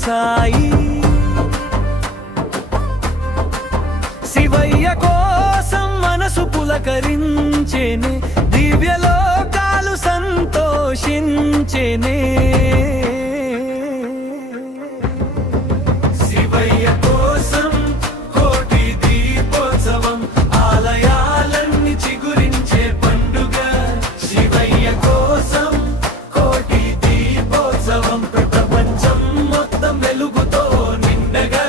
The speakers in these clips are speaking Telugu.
సాయి శివయ్య కోసం మనసు పులకరించేనే దివ్యలోకాలు సంతోషించేనే శివయ్య కోసం కోటి దీపోత్సవం ఆలయాలన్నీ చిగురించే పండుగ శివయ్య కోసం కోటి దీపోత్సవం ప్రపంచం మొత్తం వెలుగుతో నిండగా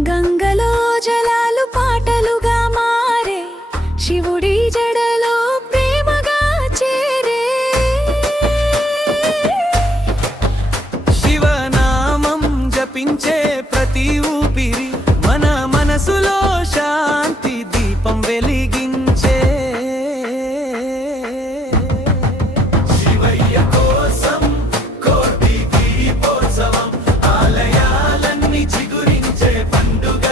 గంగలో జలాలు పాటలుగా మారే శివుడి జడలో ప్రేమగా చేరే శివనామం జపించే ప్రతి ఊపిరి మన మనసులో శాంతి దీపం వెలిగించే శివయ్య కోసం కోటి దీపోత్సవం ఆలయాలన్నీ చిగురించే పండుగ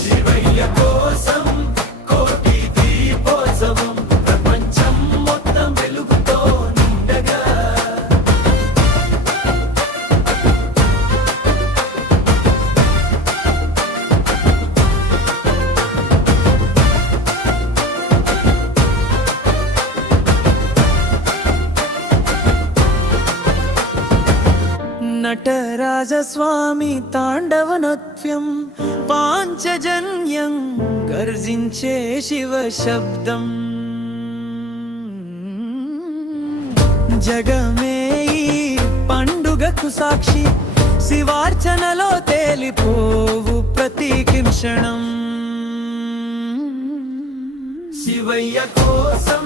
శివయ్య కోసం కోటి దీపోత్సవం ప్రపంచం మొత్తం వెలుగుతో నిండగా నటరాజస్వామి తాండవనృత్యం పాంచజన్యం గర్జించే శివ శబ్దం జగమే ఈ పండుగకు సాక్షి శివార్చనలో తేలిపోవు ప్రతి క్షణం శివయ్య కోసం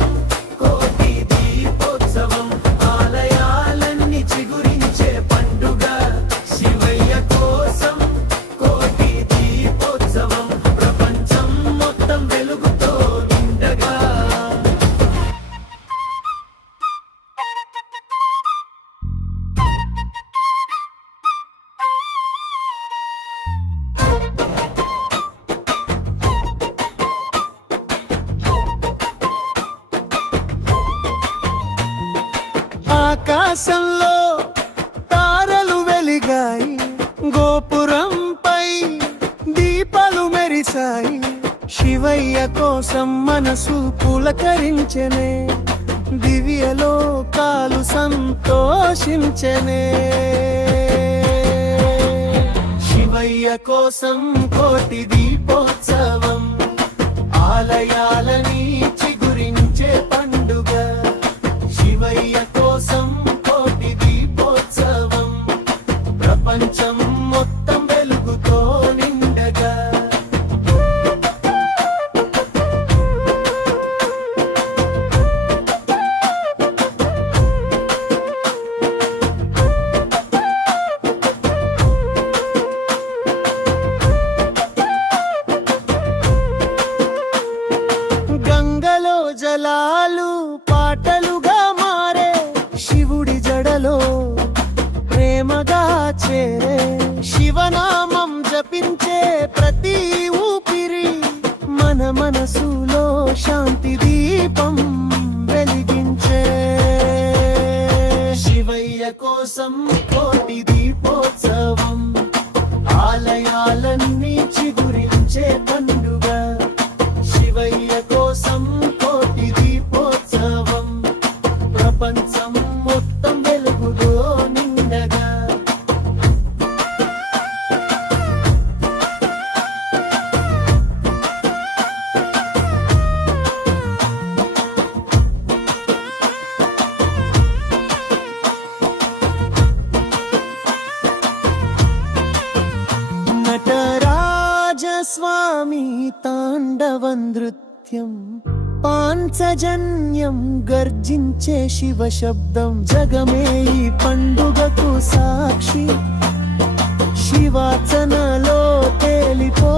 కోటి దీపోత్సవం ఆలయాలన్నీ చిగురించే పండుగ శివయ్య కోసం కోటి దీపోత్సవం ప్రపంచం మొత్తం వెలుగుతో నిండగా ఆకాశంలో తారలు వెలిగాయి గోపురంపై దీపాలు మెరిసాయి శివయ్య కోసం మనసు పులకరించెనే దివ్యలోకాలు సంతోషించెనే శివయ్య కోసం కోటి దీపోత్సవం ఆలయాలని చిగురించే పండుగ శివయ్య కోసం కోటి దీపోత్సవం ప్రపంచం మొత్తం వెలుగుతో నిండగా గంగలో జలాలు పాటలుగా మారే శివుడి జడలో ప్రేమగా చేరే శివనామం జపించే ప్రతి ఊపిరి మన మనసులో శాంతి దీపం వెలిగించే శివయ్య కోసం కోటి దీపోత్సవం ఆలయాలన్నీ చిగురించే పండుగ శివయ్య కోసం కోటి దీపోత్సవం ప్రపంచం మొత్తం వెలుగులో నిండగా నటరాజస్వామి తాండవ నృత్యం పాంచజన్యం గర్జించే శివ శబ్దం జగమే ఈ పండుగకు సాక్షి శివార్చనలో తేలిపో